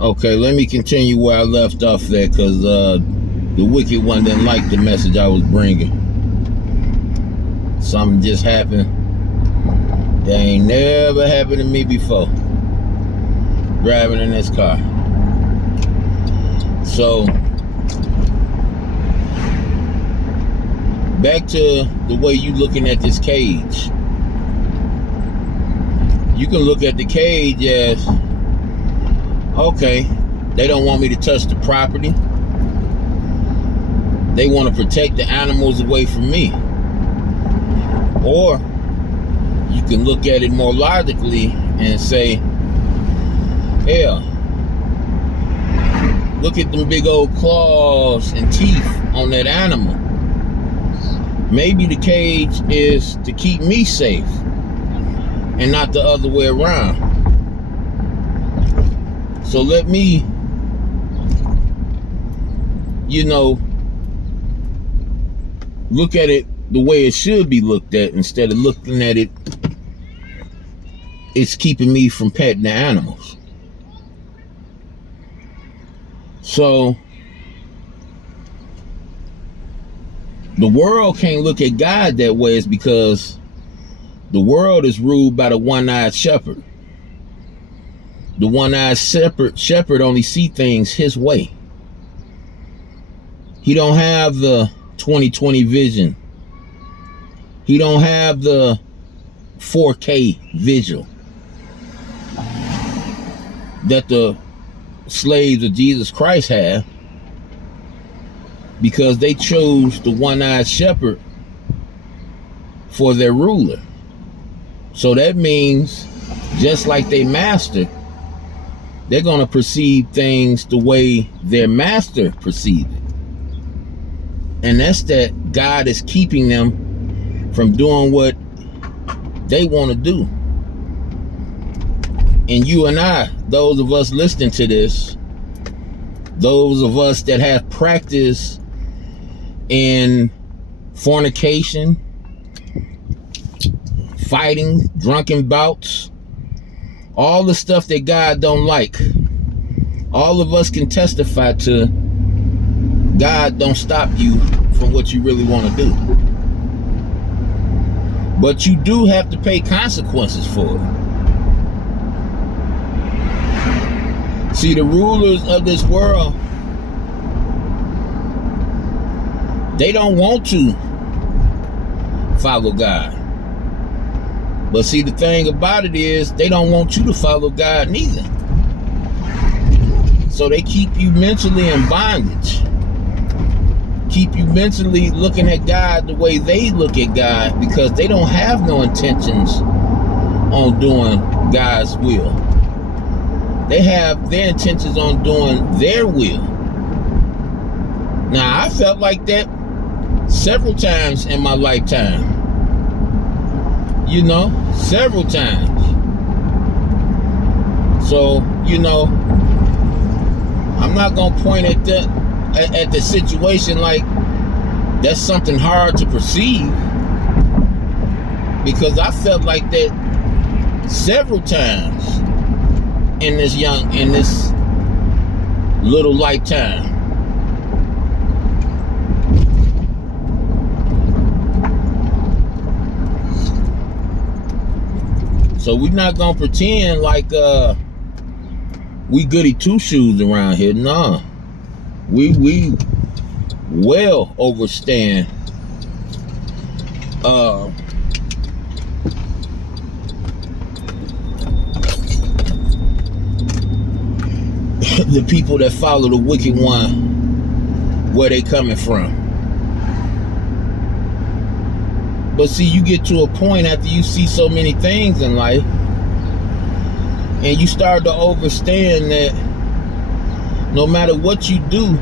Okay, let me continue where I left off there, because the wicked one didn't like the message I was bringing. Something just happened that ain't never happened to me before, driving in this car. So, back to the way you looking at this cage. You can look at the cage as, okay, they don't want me to touch the property. They want to protect the animals away from me. Or you can look at it more logically and say, hell, look at them big old claws and teeth on that animal. Maybe the cage is to keep me safe and not the other way around. So let me, look at it the way it should be looked at, instead of looking at it, it's keeping me from petting the animals. So the world can't look at God that way, is because the world is ruled by the one-eyed shepherd. The one-eyed shepherd only see things his way. He don't have the 20/20 vision. He don't have the 4K visual that the slaves of Jesus Christ have, because they chose the one-eyed shepherd for their ruler. So that means, just like their master, they're going to perceive things the way their master perceived it. And that's that God is keeping them from doing what they want to do. And you and I, those of us listening to this, those of us that have practice in fornication, fighting, drunken bouts, all the stuff that God don't like, all of us can testify to God don't stop you from what you really want to do. But you do have to pay consequences for it. See, the rulers of this world, they don't want to follow God. But see, the thing about it is, they don't want you to follow God neither. So they keep you mentally in bondage. Keep you mentally looking at God the way they look at God, because they don't have no intentions on doing God's will. They have their intentions on doing their will. Now, I felt like that several times in my lifetime. Several times. So, I'm not going to point at the situation like that's something hard to perceive, because I felt like that several times in this little lifetime. So we're not gonna pretend like we goody two shoes around here. Nah, we well overstand the people that follow the wicked one, where they coming from. But see, you get to a point after you see so many things in life, and you start to understand that no matter what you do,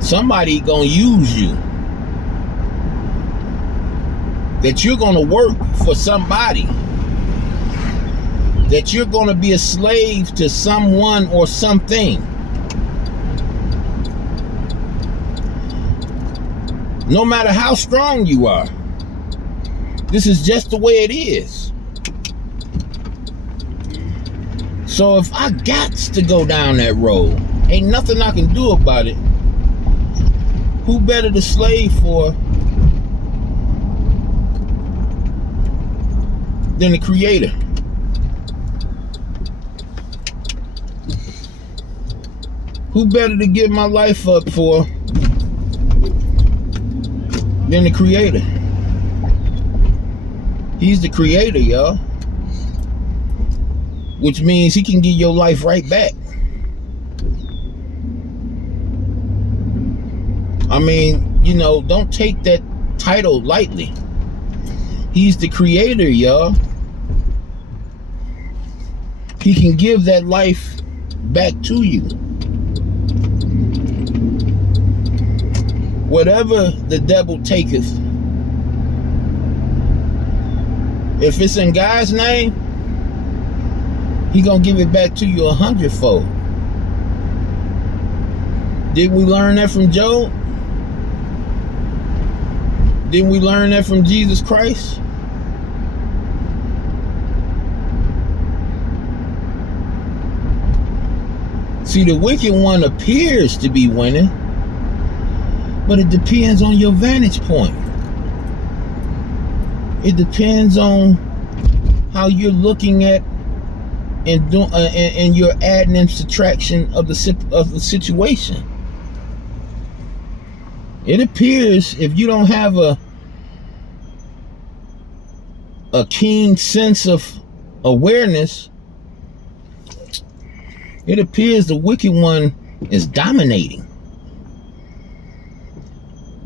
somebody gonna use you. That you're gonna work for somebody. That you're gonna be a slave to someone or something. No matter how strong you are. This is just the way it is. So if I got to go down that road, ain't nothing I can do about it. Who better to slave for than the Creator? Who better to give my life up for than the Creator? He's the Creator, y'all. Which means he can give your life right back. I mean, you know, don't take that title lightly. He's the Creator, y'all. He can give that life back to you. Whatever the devil taketh, if it's in God's name, he gonna give it back to you 100-fold. Didn't we learn that from Job? Didn't we learn that from Jesus Christ? See, the wicked one appears to be winning, but it depends on your vantage point. It depends on how you're looking at and you're adding and subtraction of the situation. It appears, if you don't have a keen sense of awareness, it appears the wicked one is dominating.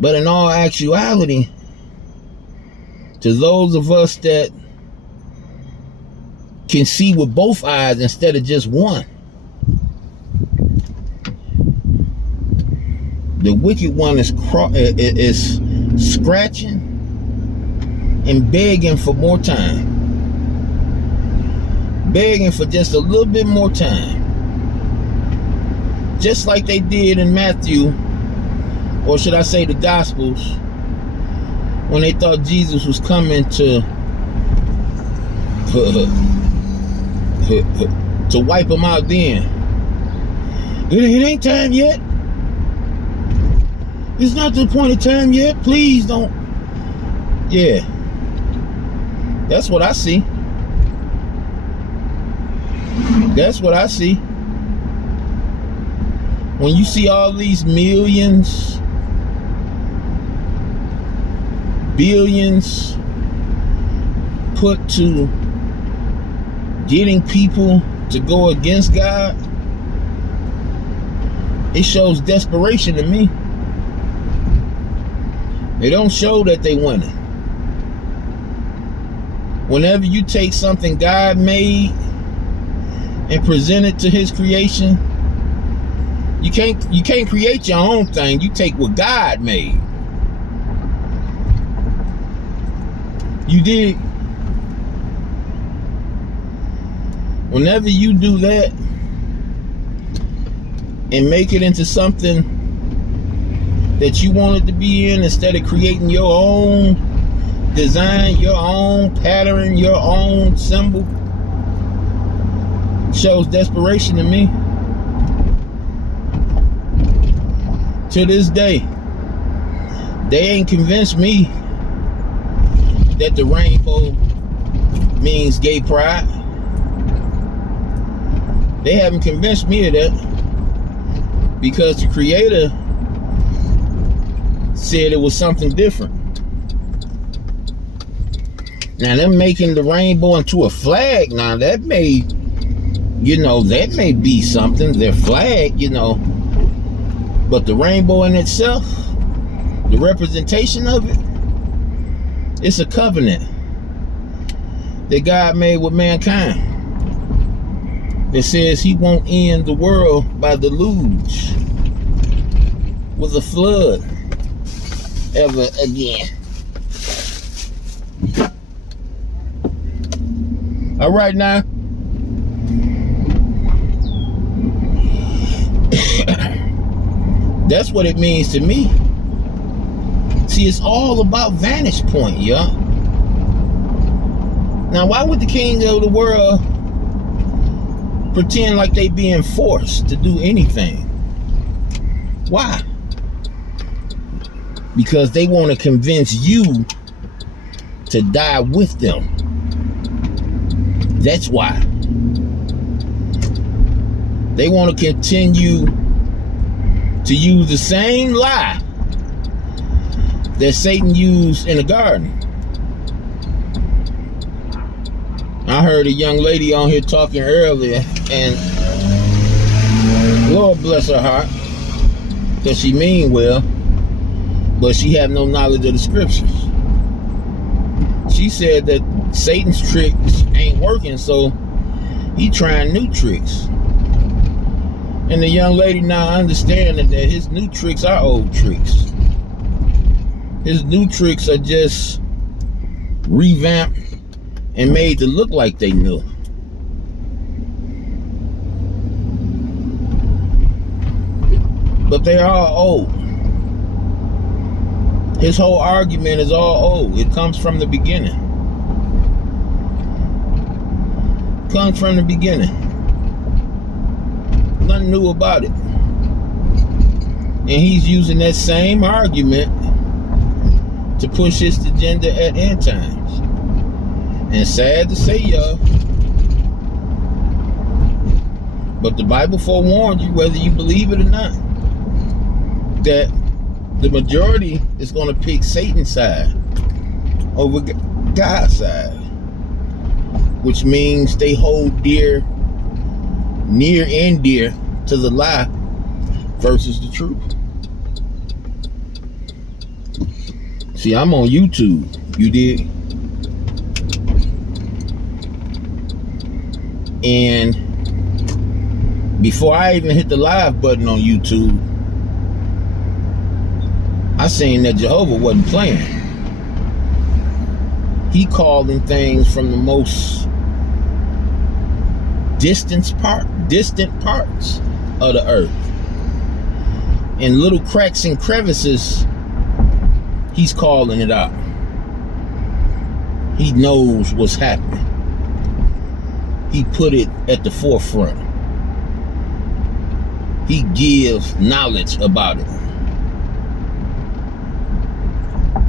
But in all actuality, to those of us that can see with both eyes instead of just one, the wicked one is scratching and begging for more time, begging for just a little bit more time, just like they did in Matthew, or should I say the Gospels, when they thought Jesus was coming to wipe them out. Then it ain't time yet. It's not the point of time yet. Please don't. Yeah, that's what I see. That's what I see. When you see all these millions, billions put to getting people to go against God, it shows desperation to me. It don't show that they winning. Whenever you take something God made and present it to his creation, you can't create your own thing. You take what God made. You dig? Whenever you do that and make it into something that you want it to be in, instead of creating your own design, your own pattern, your own symbol, shows desperation to me. To this day, they ain't convinced me that the rainbow means gay pride. They haven't convinced me of that, because the Creator said it was something different. Now, them making the rainbow into a flag, now that may be something, their flag, but the rainbow in itself, the representation of it, it's a covenant that God made with mankind. It says he won't end the world by deluge with a flood ever again. All right, now. That's what it means to me. See, it's all about vantage point, y'all. Now, why would the king of the world pretend like they being forced to do anything. Why? Because they want to convince you to die with them. That's why. They want to continue to use the same lie that Satan used in the garden. I heard a young lady on here talking earlier, and Lord bless her heart, because she mean well, but she have no knowledge of the scriptures. She said that Satan's tricks ain't working, so he trying new tricks. And the young lady now understanding that his new tricks are old tricks. His new tricks are just revamped and made to look like they knew. But they're all old. His whole argument is all old. It comes from the beginning. Comes from the beginning. Nothing new about it. And he's using that same argument to push his agenda at end times. And sad to say, y'all, but the Bible forewarned you, whether you believe it or not, that the majority is going to pick Satan's side over God's side, which means they hold near and dear to the lie versus the truth. See, I'm on YouTube. You did? And before I even hit the live button on YouTube, I seen that Jehovah wasn't playing. He calling things from the most distant parts of the earth. In little cracks and crevices, he's calling it out. He knows what's happening. He put it at the forefront. He gives knowledge about it.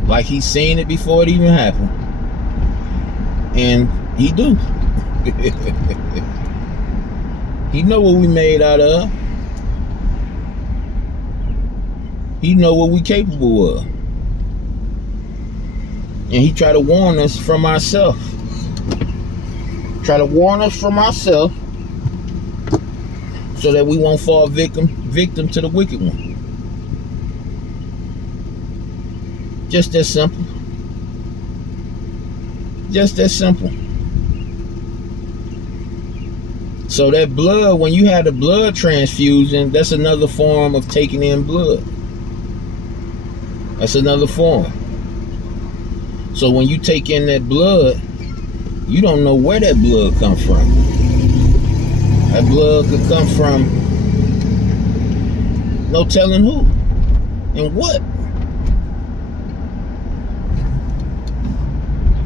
Like he's seen it before it even happened. And he do. He know what we made out of. He know what we capable of. And he try to warn us from ourselves. Try to warn us from ourselves so that we won't fall victim to the wicked one. Just that simple. Just that simple. So that blood, when you had a blood transfusion, that's another form of taking in blood. That's another form. So when you take in that blood, you don't know where that blood comes from. That blood could come from no telling who and what.